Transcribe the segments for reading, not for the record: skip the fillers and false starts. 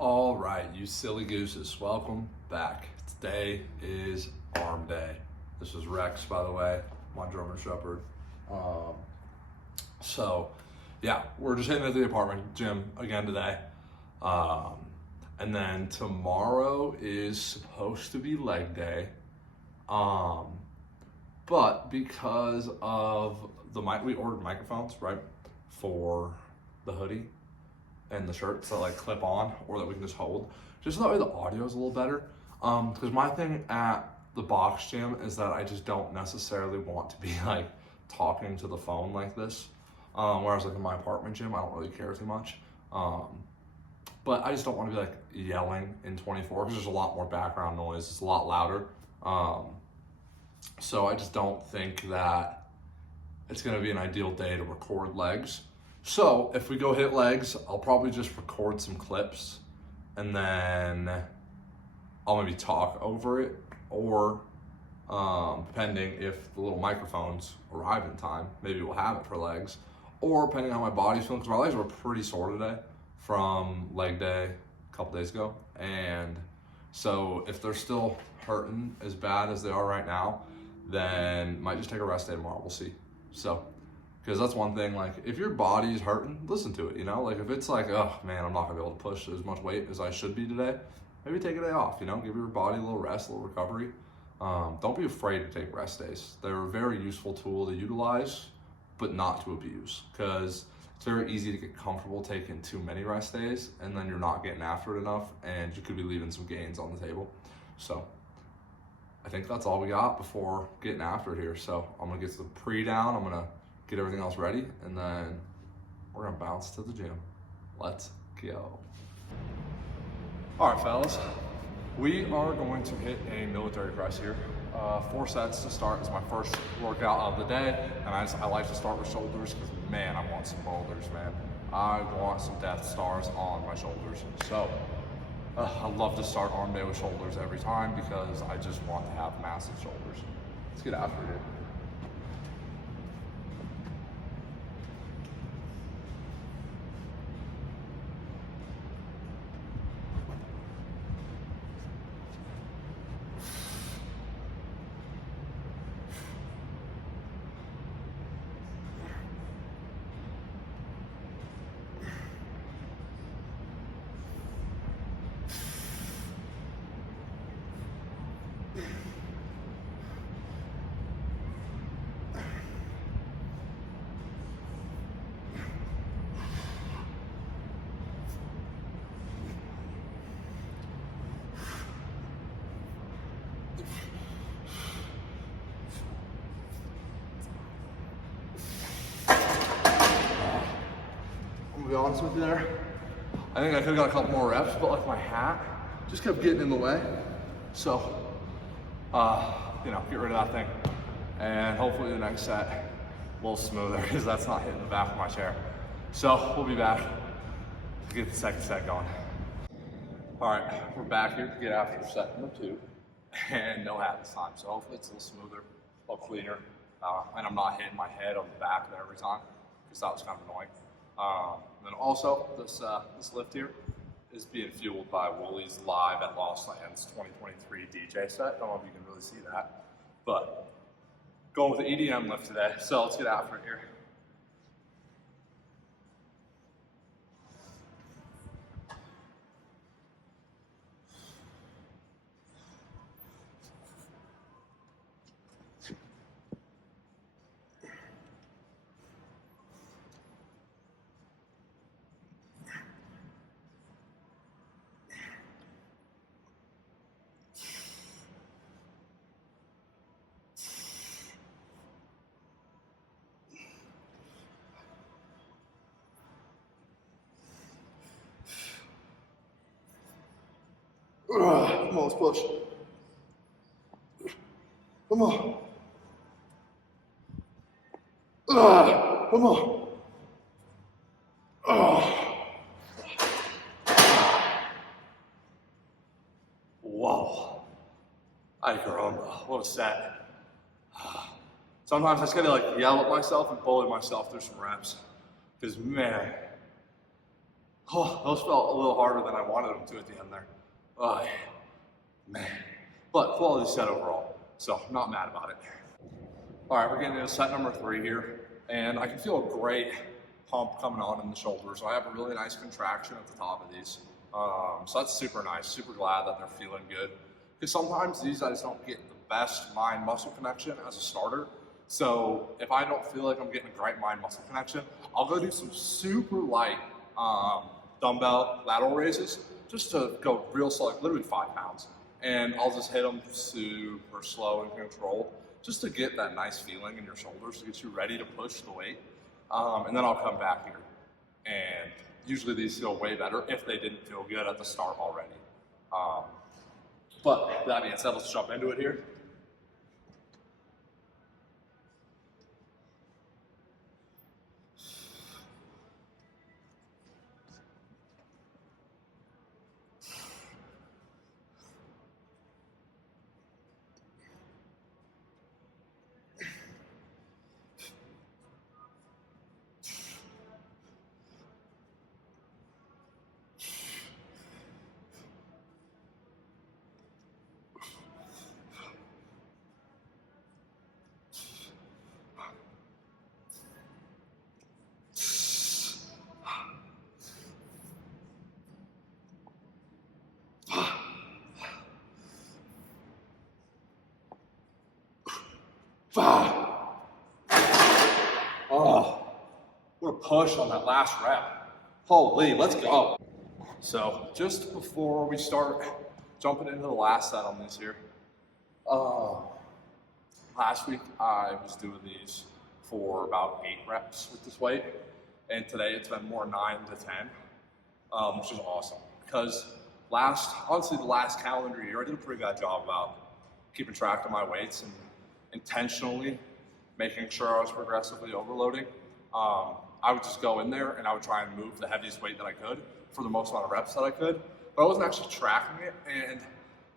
All right, you silly gooses, welcome back. Today is arm day. This is Rex, by the way, my German Shepherd. Yeah, we're just hitting at the apartment gym again today. And then tomorrow is supposed to be leg day. But because of we ordered microphones, right, for the hoodie and the shirts that like clip on or that we can just hold, just so that way the audio is a little better. Because my thing at the box gym is that I just don't necessarily want to be like talking to the phone like this. Whereas like in my apartment gym, I don't really care too much. But I just don't want to be like yelling in 24 because there's a lot more background noise. It's a lot louder. So I just don't think that it's going to be an ideal day to record legs. So if we go hit legs, I'll probably just record some clips and then I'll maybe talk over it, or depending if the little microphones arrive in time, maybe we'll have it for legs, or depending on how my body's feeling, because my legs were pretty sore today from leg day a couple days ago. And so if they're still hurting as bad as they are right now, then might just take a rest day tomorrow, we'll see. So, because that's one thing, like if your body's hurting, listen to it, you know? Like if it's like, oh man, I'm not gonna be able to push as much weight as I should be today, maybe take a day off, you know? Give your body a little rest, a little recovery. Don't be afraid to take rest days. They're a very useful tool to utilize, but not to abuse, because it's very easy to get comfortable taking too many rest days and then you're not getting after it enough and you could be leaving some gains on the table. So I think that's all we got before getting after it here. So I'm gonna get the pre down, I'm gonna get everything else ready, and then we're gonna bounce to the gym. Let's go. All right, fellas, we are going to hit a military press here. 4 sets to start is my first workout of the day, and I like to start with shoulders because man, I want some boulders, man. I want some Death Stars on my shoulders. So I love to start arm day with shoulders every time because I just want to have massive shoulders. Let's get after it. To be honest with you there, I think I could have got a couple more reps, but like my hat just kept getting in the way. So, you know, get rid of that thing. And hopefully the next set a little smoother because that's not hitting the back of my chair. So we'll be back to get the second set going. All right, we're back here to get after set number 2 and no hat this time. So hopefully it's a little smoother, a little cleaner. And I'm not hitting my head on the back there every time because that was kind of annoying. And then also, this lift here is being fueled by Woolies Live at Lost Lands 2023 DJ set. I don't know if you can really see that, but going with the EDM lift today. So let's get after it here. Come on, let's push. Come on. Come on. Whoa. Ay caramba, what a set. Sometimes I just gotta like yell at myself and bully myself through some reps. Because man, Oh, those felt a little harder than I wanted them to at the end there. Oh, man. But quality set overall, so not mad about it. All right, we're getting into set number 3 here, and I can feel a great pump coming on in the shoulders. So I have a really nice contraction at the top of these. So that's super nice, super glad that they're feeling good. Because sometimes these guys don't get the best mind-muscle connection as a starter. So if I don't feel like I'm getting a great mind-muscle connection, I'll go do some super light dumbbell lateral raises just to go real slow, like literally 5 pounds. And I'll just hit them super slow and controlled just to get that nice feeling in your shoulders to get you ready to push the weight. And then I'll come back here. And usually these feel way better if they didn't feel good at the start already. But that being said, let's jump into it here. Oh, what a push on that last rep. Holy, let's go. So just before we start jumping into the last set on this here, last week I was doing these for about 8 reps with this weight, and today it's been more 9 to 10, which is awesome. Because honestly, the last calendar year, I did a pretty good job about keeping track of my weights and intentionally making sure I was progressively overloading. I would just go in there and I would try and move the heaviest weight that I could for the most amount of reps that I could, but I wasn't actually tracking it, and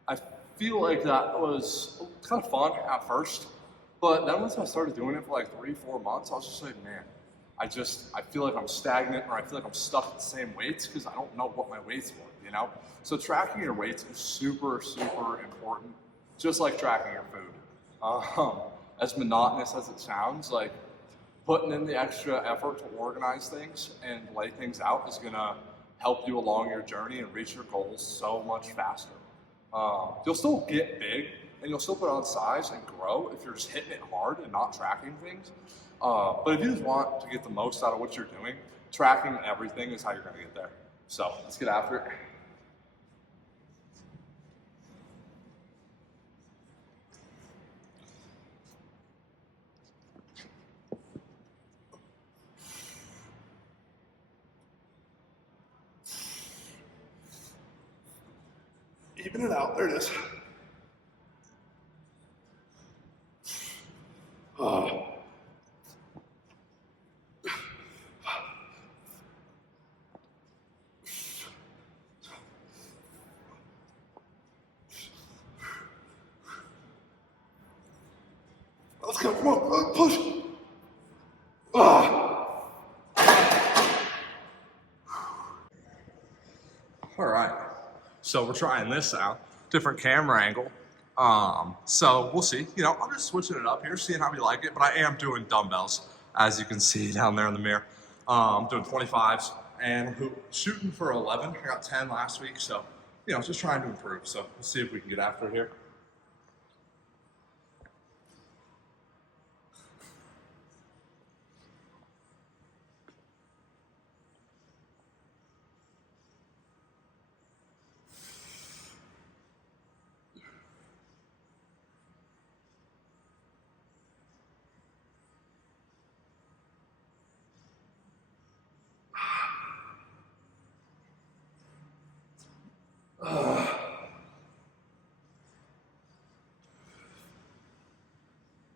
I feel like that was kind of fun at first, but then once I started doing it for like 3-4 months, I was just like, man, I feel like I'm stagnant, or I feel like I'm stuck at the same weights because I don't know what my weights were, you know? So tracking your weights is super, super important, just like tracking your food. As monotonous as it sounds, like putting in the extra effort to organize things and lay things out is gonna help you along your journey and reach your goals so much faster. You'll still get big and you'll still put on size and grow if you're just hitting it hard and not tracking things. But if you just want to get the most out of what you're doing, tracking everything is how you're gonna get there. So let's get after it. Even it out, there it is. Let's go, come on, push. All right, so we're trying this out, different camera angle. So we'll see, you know, I'm just switching it up here, seeing how we like it, but I am doing dumbbells, as you can see down there in the mirror. I'm doing 25s and shooting for 11. I got 10 last week, so, you know, just trying to improve. So we'll see if we can get after it here.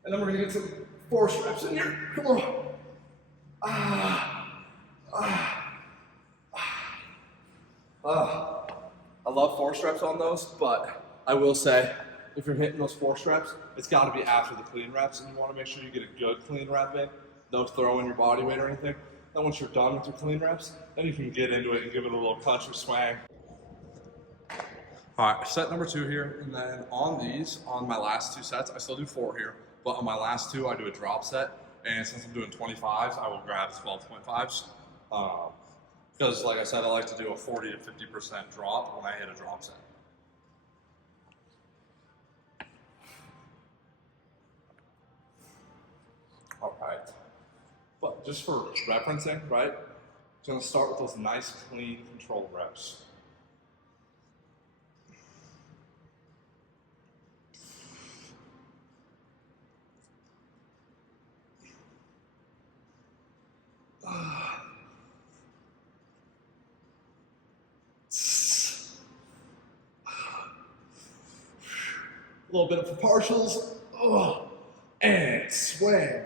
And then we're gonna get some force reps in here. Come on. I love force reps on those, but I will say, if you're hitting those force reps, it's gotta be after the clean reps, and you wanna make sure you get a good clean rep in, no throwing your body weight or anything. Then once you're done with your clean reps, then you can get into it and give it a little country swang. All right, set number 2 here, and then on these, on my last 2 sets, I still do 4 here, but on my last 2, I do a drop set, and since I'm doing 25s, I will grab 12.5s, because like I said, I like to do a 40 to 50% drop when I hit a drop set. All right, but just for referencing, right, I'm gonna start with those nice, clean, controlled reps. A little bit for partials, and swing.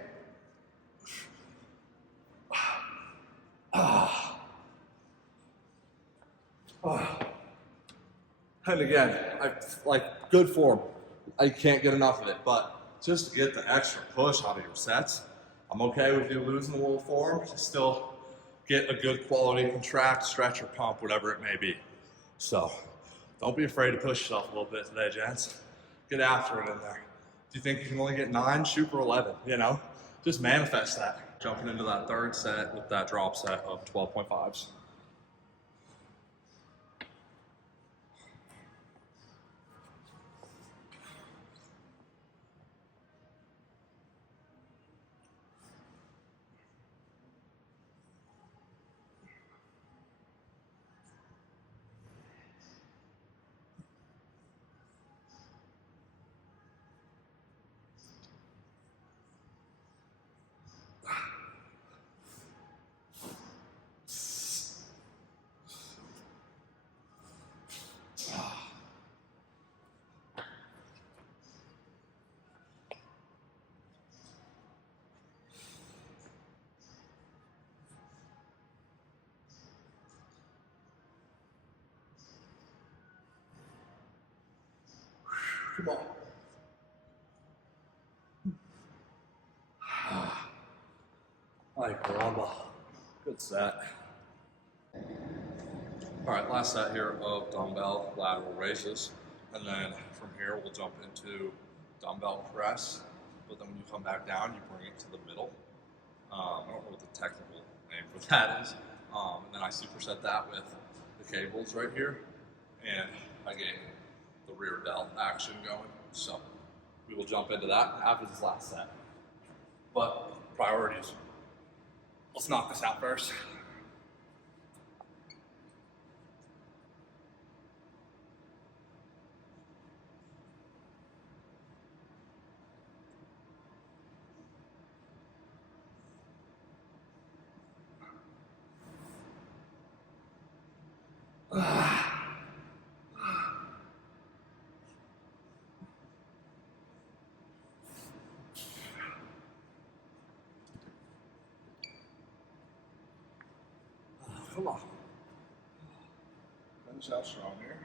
And again, I like good form. I can't get enough of it, but just to get the extra push out of your sets, I'm okay with you losing a little form to still get a good quality contract, stretch, or pump, whatever it may be. So don't be afraid to push yourself a little bit today, gents. Get after it in there. If you think you can only get 9, shoot for 11, you know? Just manifest that. Jumping into that 3rd set with that drop set of 12.5s. Come on. Ay, caramba. Good set. All right, last set here of dumbbell lateral raises. And then from here, we'll jump into dumbbell press. But then when you come back down, you bring it to the middle. I don't know what the technical name for that is. And then I superset that with the cables right here. And I get the rear delt action going. So we will jump into that after this last set. But priorities. Let's knock this out first. Come on. Finish out strong here.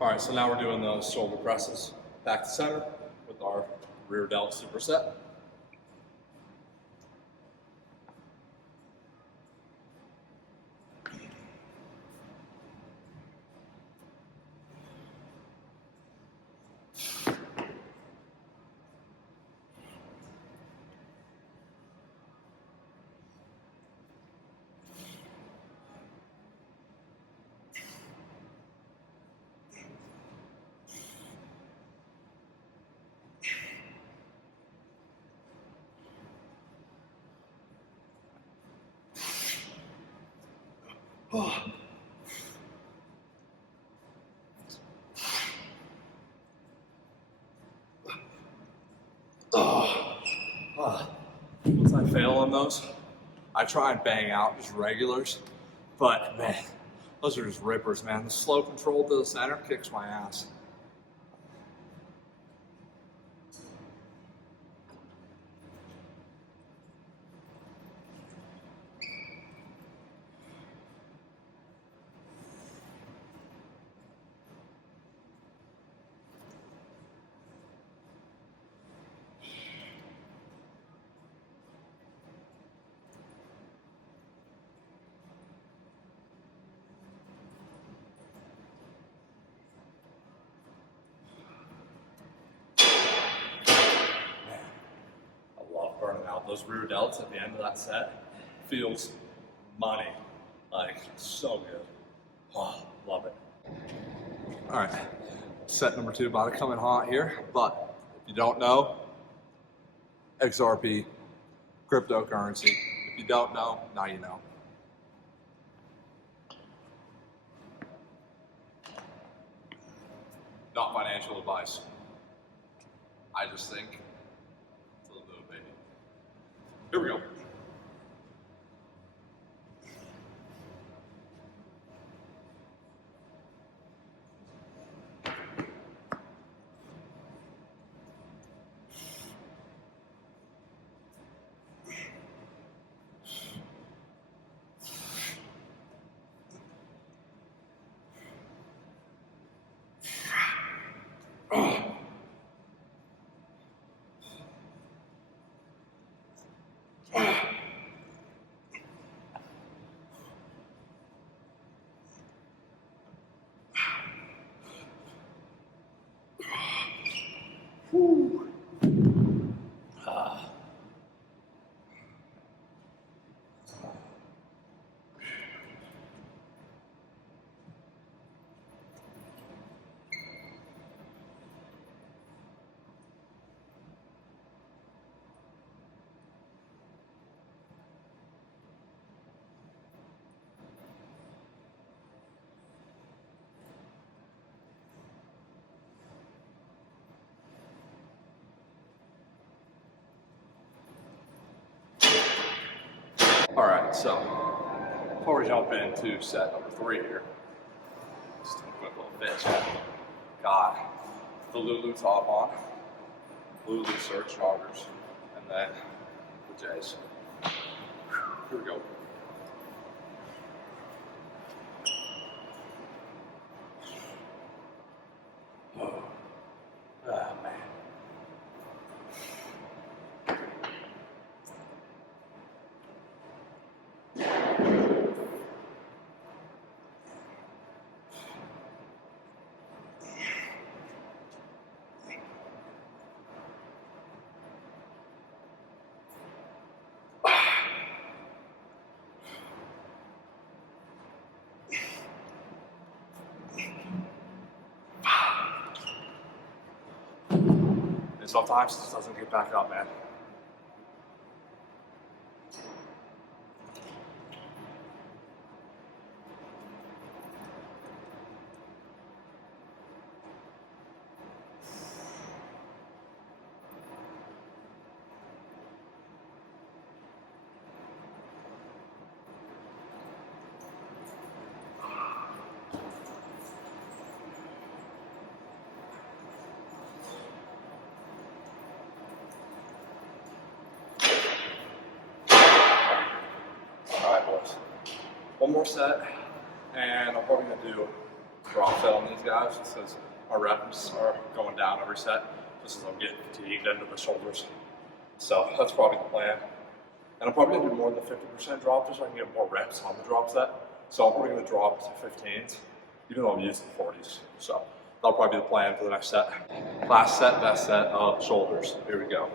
All right, so now we're doing those shoulder presses back to center with our rear delt superset. Oh. Once I fail on those, I try and bang out just regulars, but man, those are just rippers, man. The slow control to the center kicks my ass. those rear delts at the end of that set feels money. Like, so good. Oh, love it. All right, set number 2 about to come in hot here, but if you don't know, XRP, cryptocurrency. If you don't know, now you know. Not financial advice. I just think it's a little bit of baby. Here we go. Whew. All right, so before we jump into set number 3 here, just a quick little fit check. Got the Lulu top on, Lulu surge joggers, and then the J's. Here we go. Oh, man. And sometimes it just doesn't get back up, man. One more set, and I'm probably gonna do a drop set on these guys just because my reps are going down every set, just as I'm getting fatigued into the shoulders. So that's probably the plan. And I'm probably gonna do more than 50% drop just so I can get more reps on the drop set. So I'm probably gonna drop to 15s, even though I'm using 40s. So that'll probably be the plan for the next set. Last set, best set of shoulders. Here we go.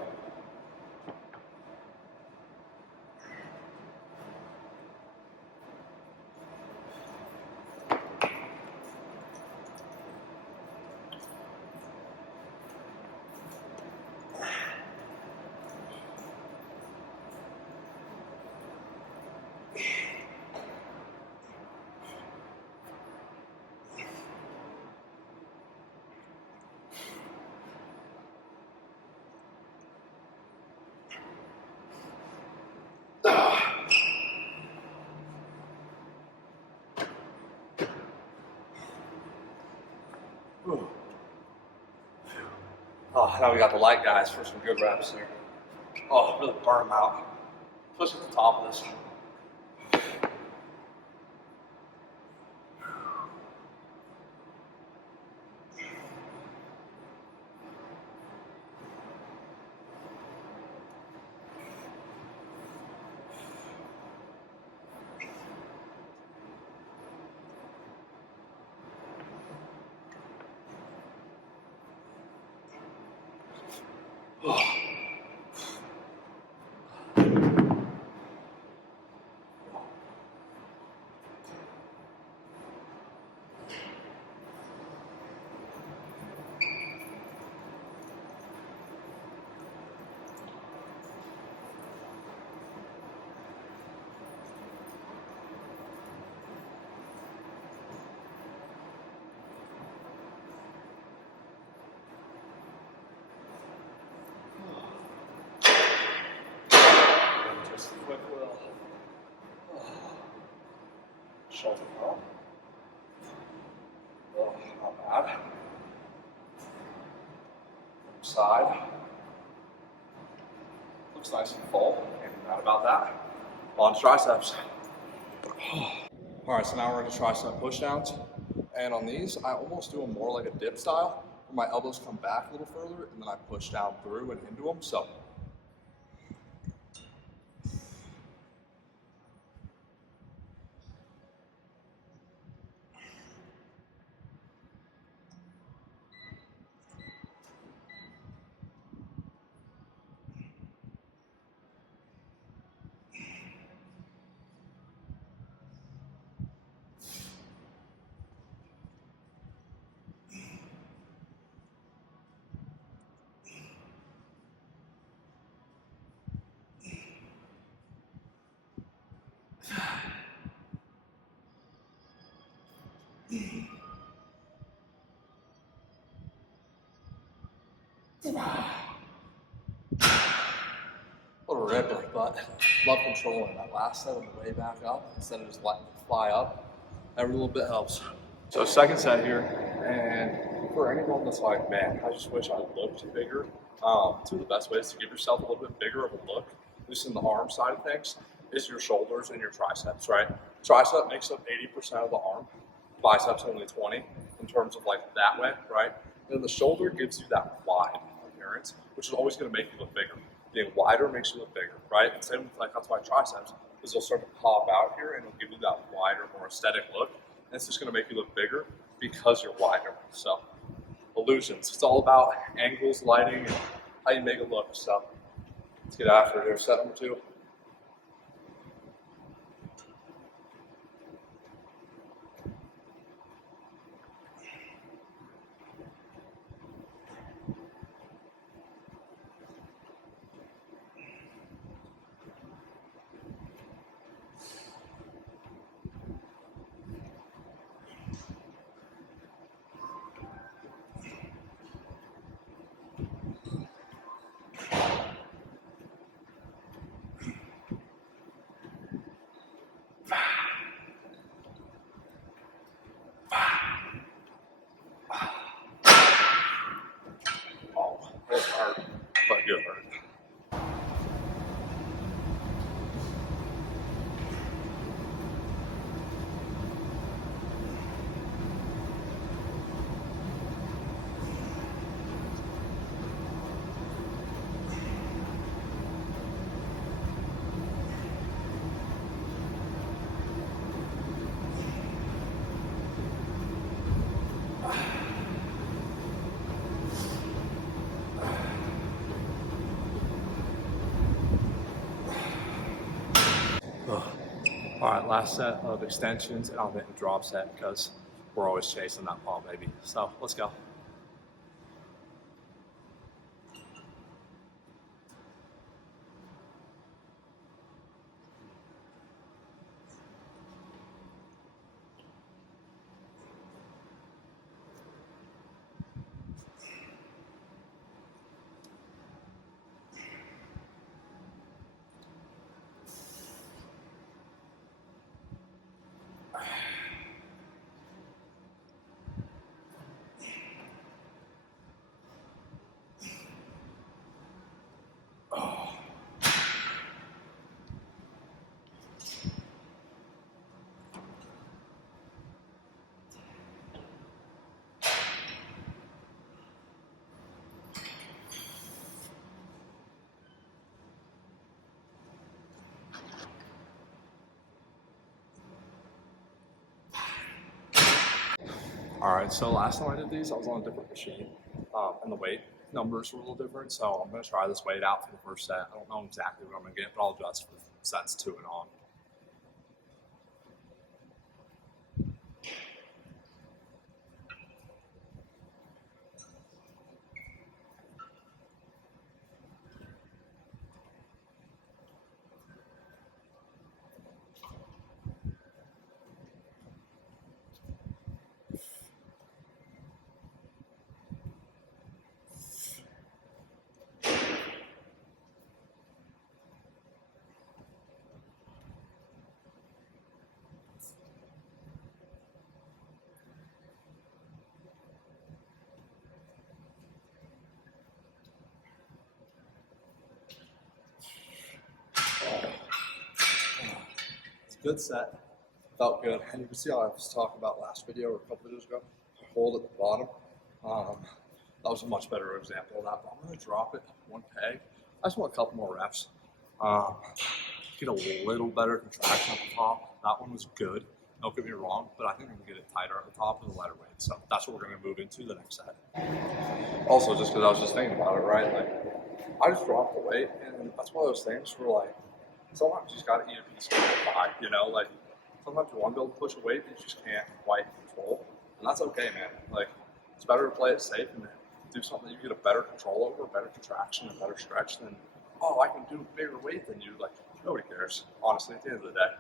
Oh, now we got the light guys for some good reps here. Oh, really burn them out. Especially at the top of this. shoulder roll. Oh, not bad. Side. Looks nice and full. Ain't mad about that. On to triceps. All right, so now we're into tricep pushdowns. And on these, I almost do them more like a dip style, where my elbows come back a little further, and then I push down through and into them. So. Little ripper, but love controlling that last set on the way back up instead of just letting it fly up. Every little bit helps. So second set here, and for anyone that's like, man, I just wish I looked bigger, two of the best ways to give yourself a little bit bigger of a look, at least in the arm side of things, is your shoulders and your triceps, right? Tricep makes up 80% of the arm, biceps only 20 in terms of like that way, right? And then the shoulder gives you that wide appearance, which is always going to make you look bigger. Being wider makes you look bigger, right? And same with like that's why triceps, because they'll start to pop out here and it'll give you that wider, more aesthetic look. And it's just going to make you look bigger because you're wider. So illusions. It's all about angles, lighting, and how you make it look. So let's get after it here. Set number 2. Oh, it's hard, but good hurt. All right, last set of extensions, and I'll hit the drop set because we're always chasing that ball, baby. So let's go. All right, so last time I did these, I was on a different machine, and the weight numbers were a little different. So I'm going to try this weight out for the first set. I don't know exactly what I'm going to get, but I'll adjust for sets 2 and on. Good set. Felt good. And you can see how I was talking about last video or a couple videos ago. Hold at the bottom. That was a much better example of that. But I'm going to drop it one peg. I just want a couple more reps. Get a little better contraction at the top. That one was good. Don't get me wrong, but I think we can get it tighter at the top with a lighter weight. So that's what we're going to move into the next set. Also, just because I was just thinking about it, right? Like, I just dropped the weight, and that's one of those things where, like, sometimes you just got to eat a piece of the pie, you know? Like, sometimes you want to be able to push a weight, but you just can't quite control. And that's okay, man. Like, it's better to play it safe and do something that you get a better control over, a better contraction, a better stretch than, oh, I can do a bigger weight than you. Like, nobody cares, honestly, at the end of the day.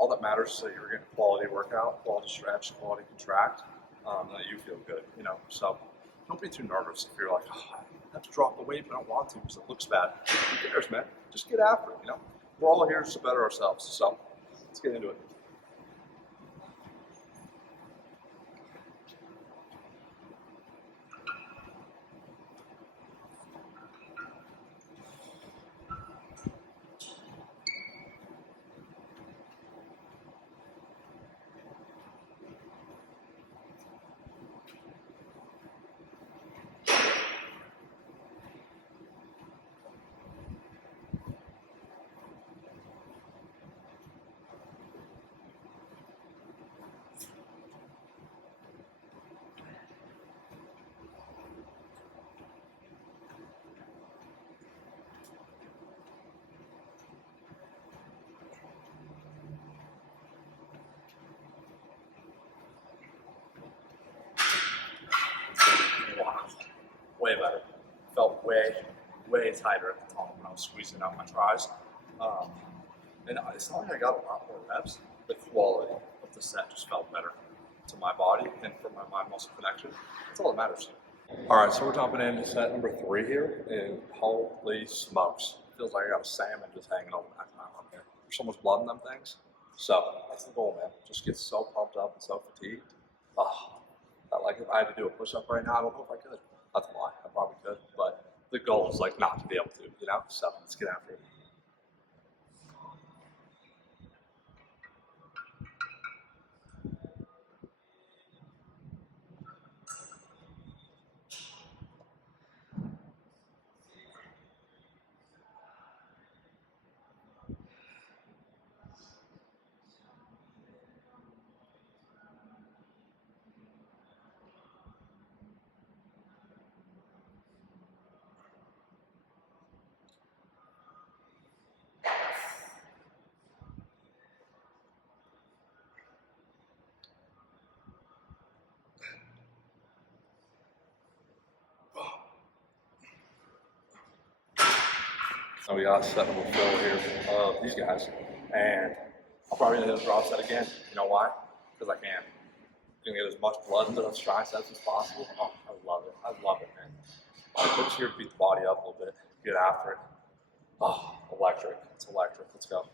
All that matters is that you're getting a quality workout, quality stretch, quality contract, and that you feel good, you know? So don't be too nervous if you're like, oh, I have to drop the weight, but I don't want to because it looks bad. Who cares, man? Just get after it, you know? We're all here just to better ourselves, so let's get into it. Wow, way better. Felt way tighter at the top when I was squeezing out my tries. And it's not like I got a lot more reps. The quality of the set just felt better to my body and for my mind-muscle connection. That's all that matters. All right, so we're jumping into set number 3 here, and holy smokes. Feels like I got a salmon just hanging on the back of my arm here. There's so much blood in them things. So that's the goal, man. Just get so pumped up and so fatigued. Oh, like if I had to do a push-up right now, I don't know if I could. That's a lie. I probably could, but the goal is like not to be able to, you know? So let's get after it. So we got set number 4 here of these guys, and I'll probably hit a drop set again. You know why? Because I can. I'm gonna get as much blood into those triceps as possible. Oh, I love it. I love it, man. Let's here beat the body up a little bit. Get after it. Oh, electric. It's electric. Let's go.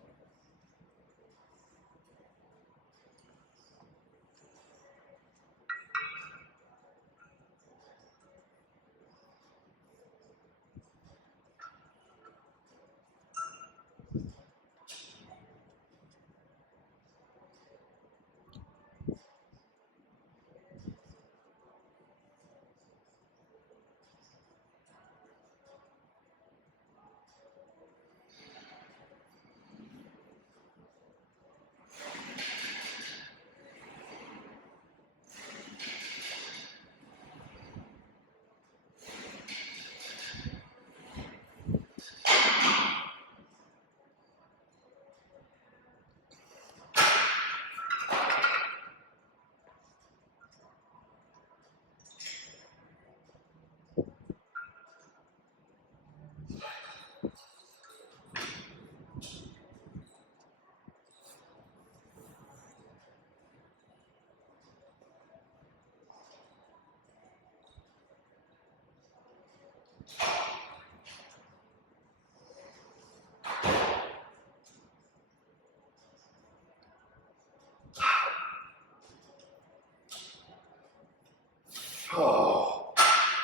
Oh,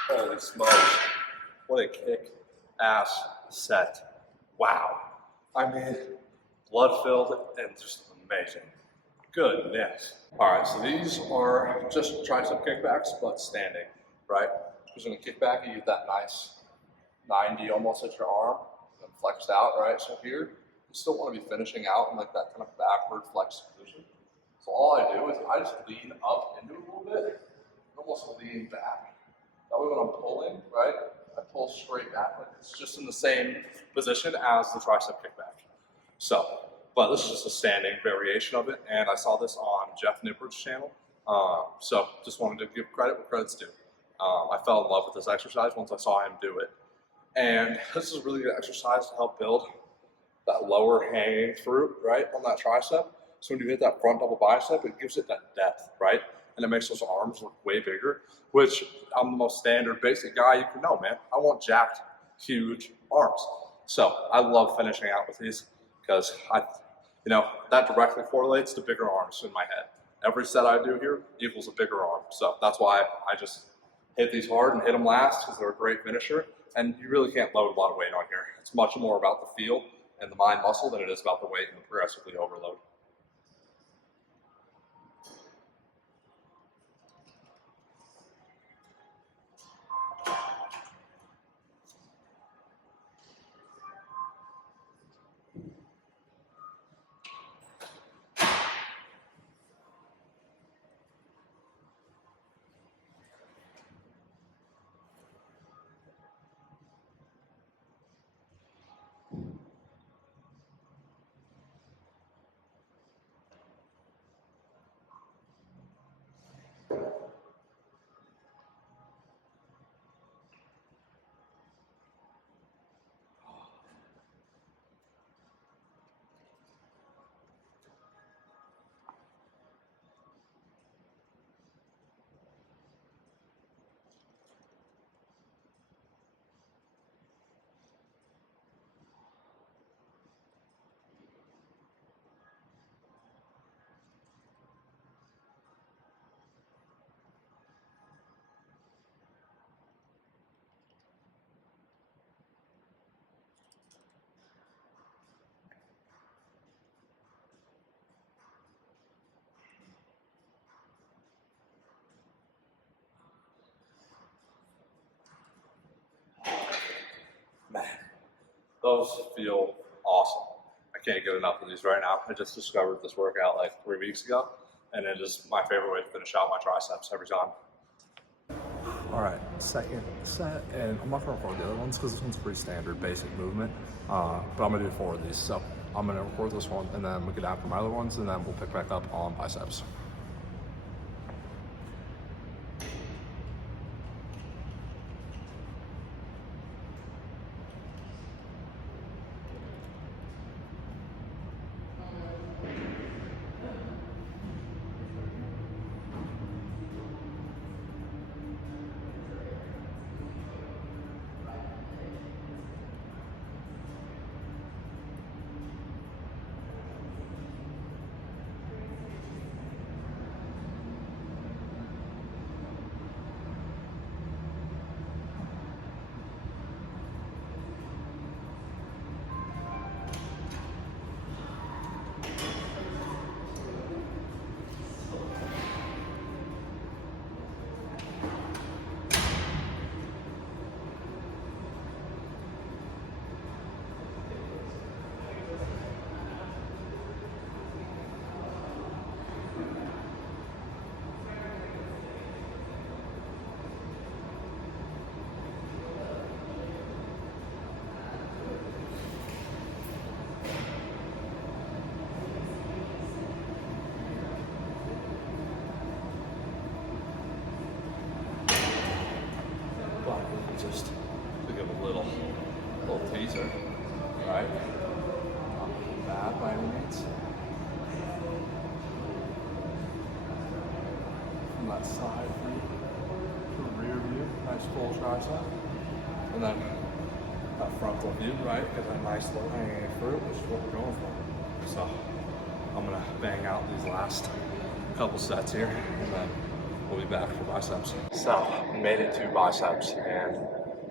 holy smokes. What a kick-ass set. Wow. I mean, blood-filled and just amazing. Goodness. All right, so these are just tricep kickbacks, but standing, right? Just gonna kick back, you get that nice 90 almost at your arm, and flexed out, right? So here, you still wanna be finishing out in like that kind of backward flex position. So all I do is I just lean up into it a little bit, almost lean back. That way when I'm pulling, right, I pull straight back, like it's just in the same position as the tricep kickback. So, but this is just a standing variation of it, and I saw this on Jeff Nippard's channel. So just wanted to give credit where credit's due. I fell in love with this exercise once I saw him do it. And this is a really good exercise to help build that lower hanging fruit, right, on that tricep. So when you hit that front double bicep, it gives it that depth, right? And it makes those arms look way bigger, which I'm the most standard basic guy you can know, man. I want jacked, huge arms. So I love finishing out with these because that directly correlates to bigger arms in my head. Every set I do here equals a bigger arm. So that's why I just hit these hard and hit them last because they're a great finisher. And you really can't load a lot of weight on here. It's much more about the feel and the mind muscle than it is about the weight and the progressively overload. Man, those feel awesome. I can't get enough of these right now. I just discovered this workout like 3 weeks ago, and it is my favorite way to finish out my triceps every time. All right, second set, and I'm not gonna record the other ones because this one's pretty standard, basic movement, but I'm gonna do 4 of these. So I'm gonna record this one, and then we'll get after my other ones, and then we'll pick back up on biceps. Just to give a little teaser, right? Not bad by any means. From that side view to rear view, nice full tricep. And then that frontal view, right? Get that nice low hanging fruit, which is what we're going for. So I'm gonna bang out these last couple sets here, and then we'll be back for biceps. So we made it to biceps, and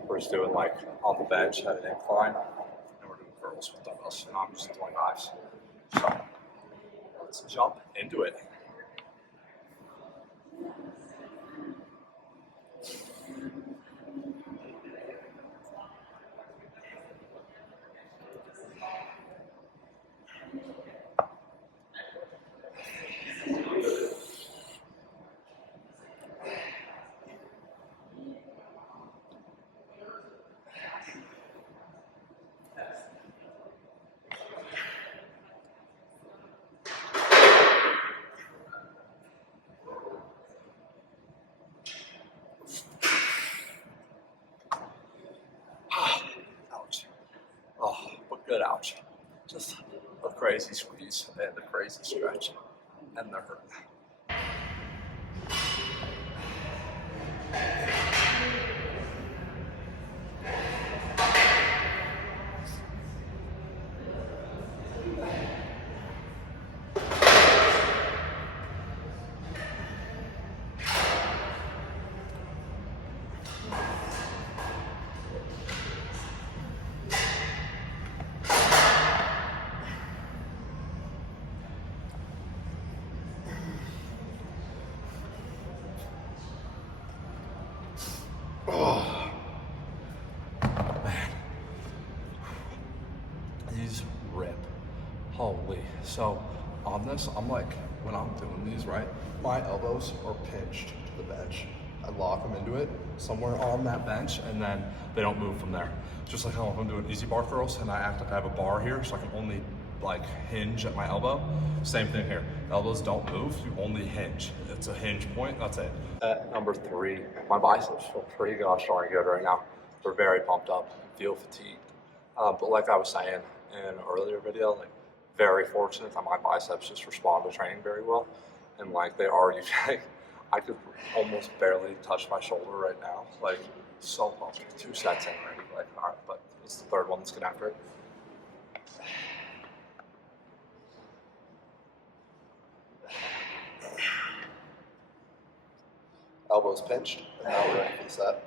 we're just doing like on the bench at an incline, and we're doing curls with dumbbells, and I'm using 25s. So let's jump into it. Ouch. Oh, but good ouch. Just a crazy squeeze and a crazy stretch and the hurt. Oh, man. These rip. Holy. So on this, I'm like, when I'm doing these, right, my elbows are pinched to the bench. I lock them into it somewhere on that bench, and then they don't move from there. Just like how if I'm doing easy bar curls and I act like I have a bar here, so I can only like hinge at my elbow. Same thing here. Elbows don't move, you only hinge. It's a hinge point, that's it. At number 3, my biceps feel pretty gosh darn good right now. They're very pumped up, feel fatigued. But like I was saying in an earlier video, like very fortunate that my biceps just respond to training very well. And like they already, I could almost barely touch my shoulder right now. Like so pumped, 2 sets in already. Like, all right, but it's the 3rd one, let's get after it. Elbows pinched, and now we're ready for the set.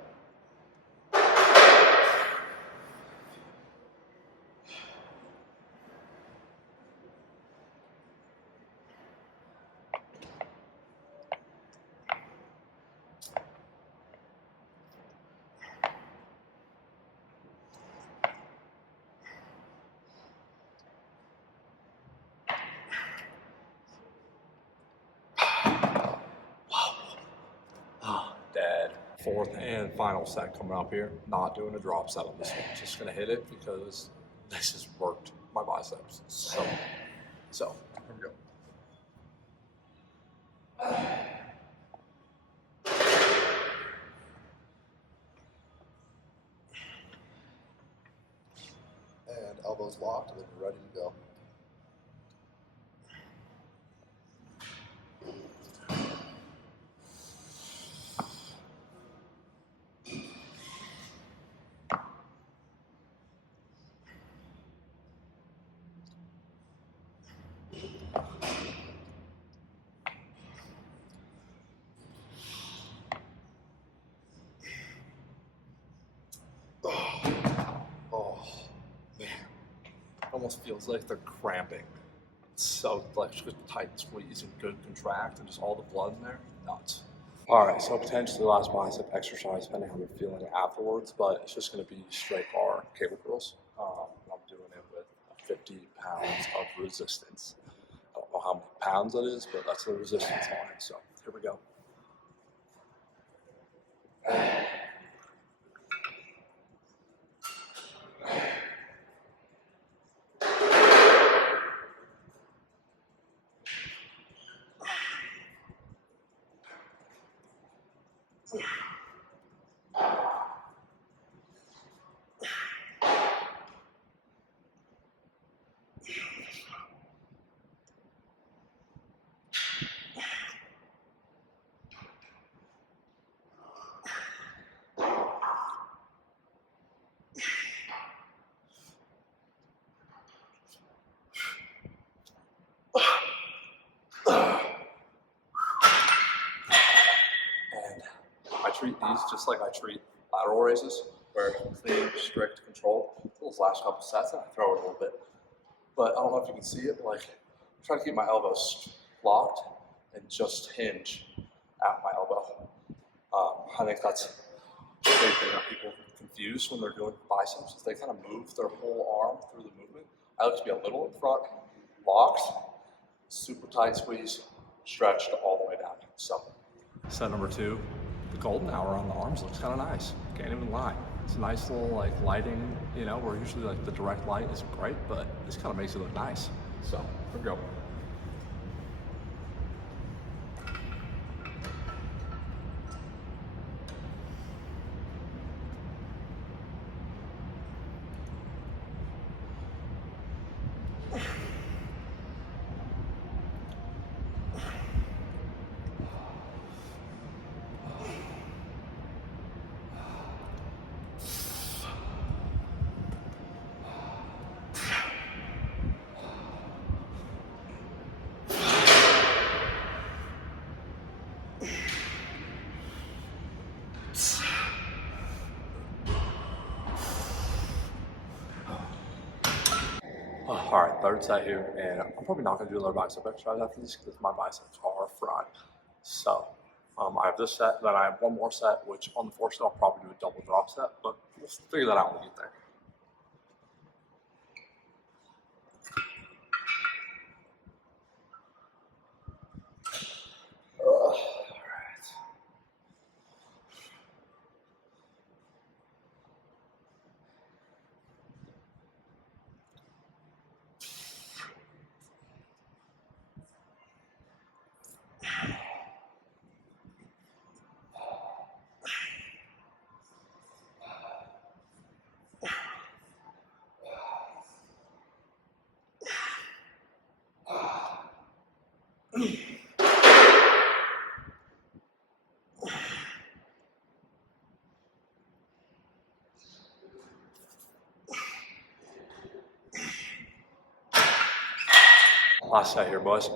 Dead. 4th and final set coming up here. Not doing a drop set on this one. Just gonna hit it because this has worked my biceps so here we go. And elbows locked, and then we're ready to go. Oh, man. It almost feels like they're cramping. It's so like just tight squeeze and good contract and just all the blood in there. Nuts. All right, so potentially last bicep exercise, depending how you're feeling afterwards, but it's just going to be straight bar cable curls. I'm doing it with 50 pounds of resistance. I don't know how many pounds that is, but that's the resistance on it. So here we go. Treat these just like I treat lateral raises, where clean, strict, control. Those last couple sets, and I throw it a little bit. But I don't know if you can see it, but like, I'm trying to keep my elbows locked and just hinge at my elbow. I think that's the big thing that people confuse when they're doing biceps, is they kind of move their whole arm through the movement. I like to be a little in front, locked, super tight squeeze, stretched all the way down. So, set number 2, the golden hour on the arms looks kind of nice. Can't even lie. It's a nice little like lighting, you know, where usually like the direct light isn't great, but this kind of makes it look nice. So, here we go. All right, third set here, and I'm probably not going to do another bicep exercise after this because my biceps are fried. So I have this set, then I have one more set, which on the fourth set I'll probably do a double drop set, but we'll figure that out when we get there. Last set here, boys.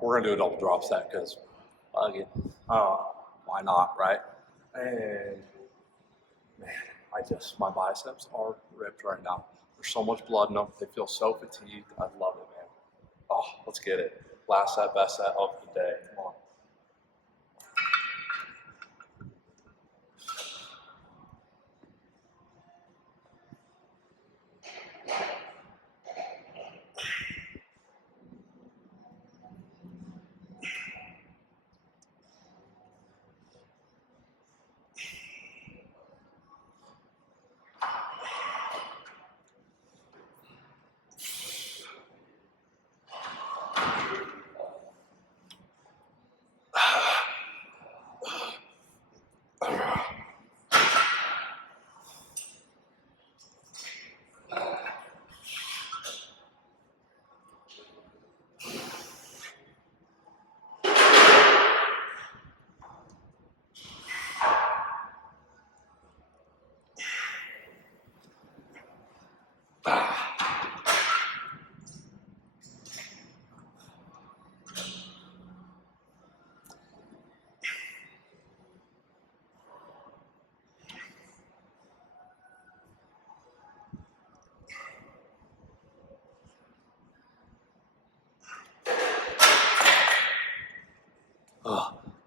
We're gonna do a double drop set because, again, why not, right? And man, my biceps are ripped right now. There's so much blood in them. They feel so fatigued. I love it, man. Oh, let's get it. Last set, best set of the day. Come on.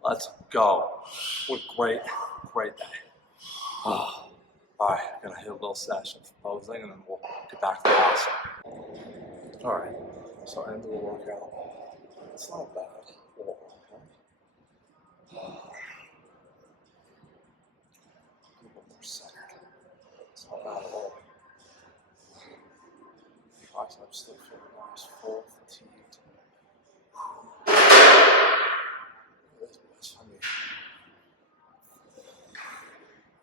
Let's go. What a great day. All right, gonna hit a little session of posing and then we'll get back to the house. All right, so end of the workout. It's not bad. A little more centered. It's not bad at all. Biceps still feeling nice, full, fatigued.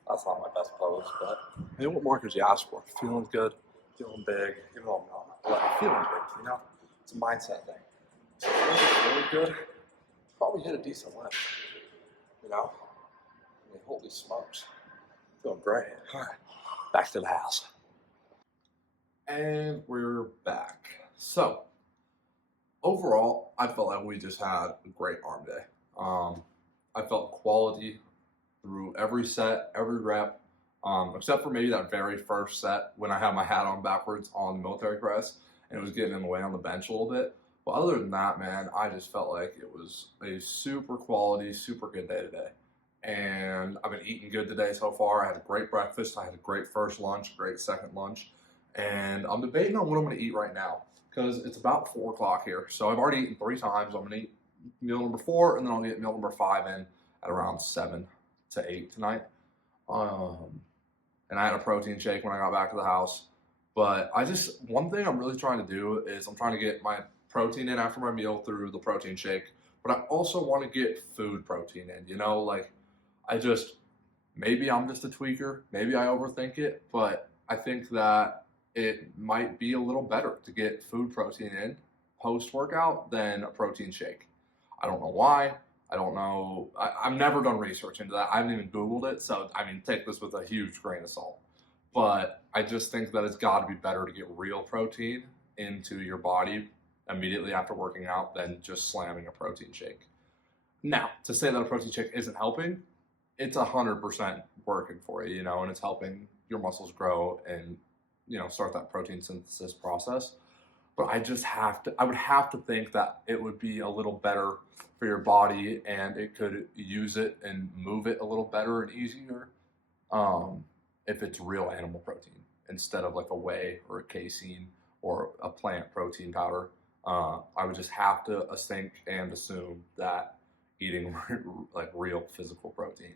That's not my best pose, but I mean, what more could you ask for? Feeling good, feeling big, even though I'm not, but feeling big, you know? It's a mindset thing. So feeling good, probably hit a decent lift, you know? I mean, holy smokes. Feeling great. All right, back to the house. And we're back. So, overall, I felt like we just had a great arm day. I felt quality through every set, every rep, except for maybe that very first set when I had my hat on backwards on the military press. and it was getting in the way on the bench a little bit. But other than that, man, I just felt like it was a super quality, super good day today. And I've been eating good today so far. I had a great breakfast. I had a great first lunch, great second lunch. And I'm debating on what I'm going to eat right now because it's about 4 o'clock here. So I've already eaten 3 times. I'm going to eat meal number 4, and then I'll get meal number 5 in at around 7 to 8 tonight. And I had a protein shake when I got back to the house. But one thing I'm really trying to do is I'm trying to get my protein in after my meal through the protein shake, but I also want to get food protein in, you know, like maybe I'm just a tweaker, maybe I overthink it, but I think that it might be a little better to get food protein in post-workout than a protein shake. I don't know why. I don't know. I've never done research into that. I haven't even Googled it. So, I mean, take this with a huge grain of salt. But I just think that it's got to be better to get real protein into your body immediately after working out than just slamming a protein shake. Now, to say that a protein shake isn't helping, it's 100% working for you, you know, and it's helping your muscles grow and, you know, start that protein synthesis process. But I would have to think that it would be a little better for your body and it could use it and move it a little better and easier if it's real animal protein instead of like a whey or a casein or a plant protein powder. I would just have to think and assume that eating like real physical protein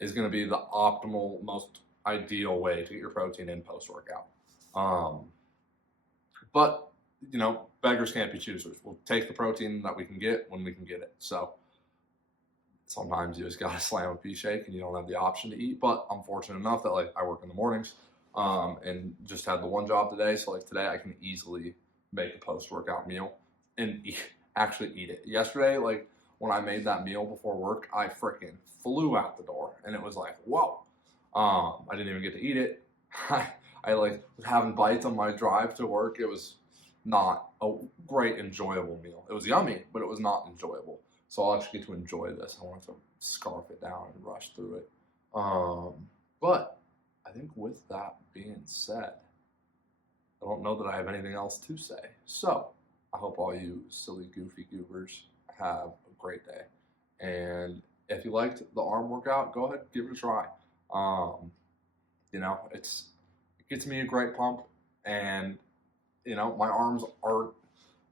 is going to be the optimal, most ideal way to get your protein in post-workout. But, you know, beggars can't be choosers. We'll take the protein that we can get when we can get it. So sometimes you just got to slam a pea shake and you don't have the option to eat. But I'm fortunate enough that like I work in the mornings and just had the one job today. So like today I can easily make a post-workout meal and actually eat it. Yesterday, like when I made that meal before work, I freaking flew out the door and it was like, whoa. I didn't even get to eat it. I like was having bites on my drive to work. It was not a great, enjoyable meal. It was yummy, but it was not enjoyable. So I'll actually get to enjoy this. I want to scarf it down and rush through it. But I think with that being said, I don't know that I have anything else to say. So I hope all you silly, goofy goobers have a great day. And if you liked the arm workout, go ahead, give it a try. You know, it gets me a great pump, and you know, my arms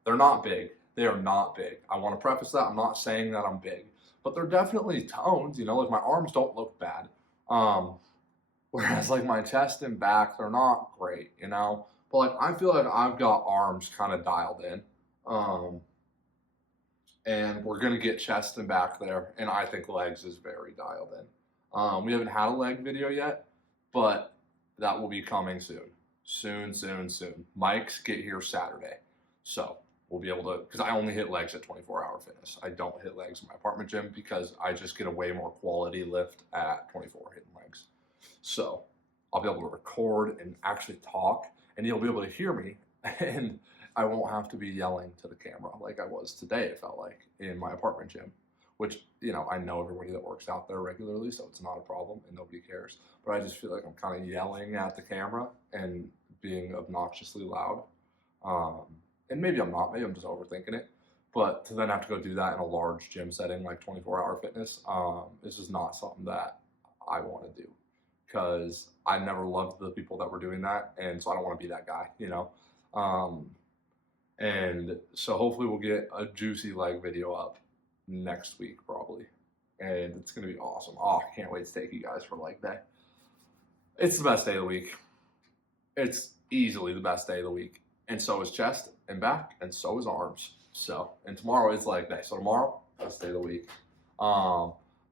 they're not big. They are not big. I want to preface that. I'm not saying that I'm big, but they're definitely toned, you know, like my arms don't look bad. Whereas like my chest and back, they're not great, you know, but like, I feel like I've got arms kind of dialed in. And we're going to get chest and back there. And I think legs is very dialed in. We haven't had a leg video yet, but that will be coming soon. Soon. Mics get here Saturday. So we'll be able to, because I only hit legs at 24 Hour Fitness. I don't hit legs in my apartment gym because I just get a way more quality lift at 24 hitting legs. So I'll be able to record and actually talk, and you'll be able to hear me, and I won't have to be yelling to the camera like I was today, it felt like, in my apartment gym, which, you know, I know everybody that works out there regularly, so it's not a problem and nobody cares. But I just feel like I'm kind of yelling at the camera and being obnoxiously loud. And maybe I'm not, maybe I'm just overthinking it. But to then have to go do that in a large gym setting like 24 Hour Fitness is just not something that I want to do. Because I never loved the people that were doing that, and so I don't want to be that guy, you know? And so hopefully we'll get a juicy leg video up next week probably, and it's gonna be awesome. Oh, I can't wait to take you guys for leg day. It's the best day of the week. It's easily the best day of the week, and so is chest and back, and so is arms. So, and tomorrow is leg day, so tomorrow, best day of the week.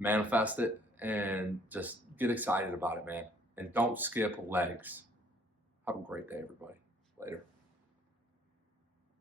Manifest it and just get excited about it, man, and don't skip legs. Have a great day, everybody. Later.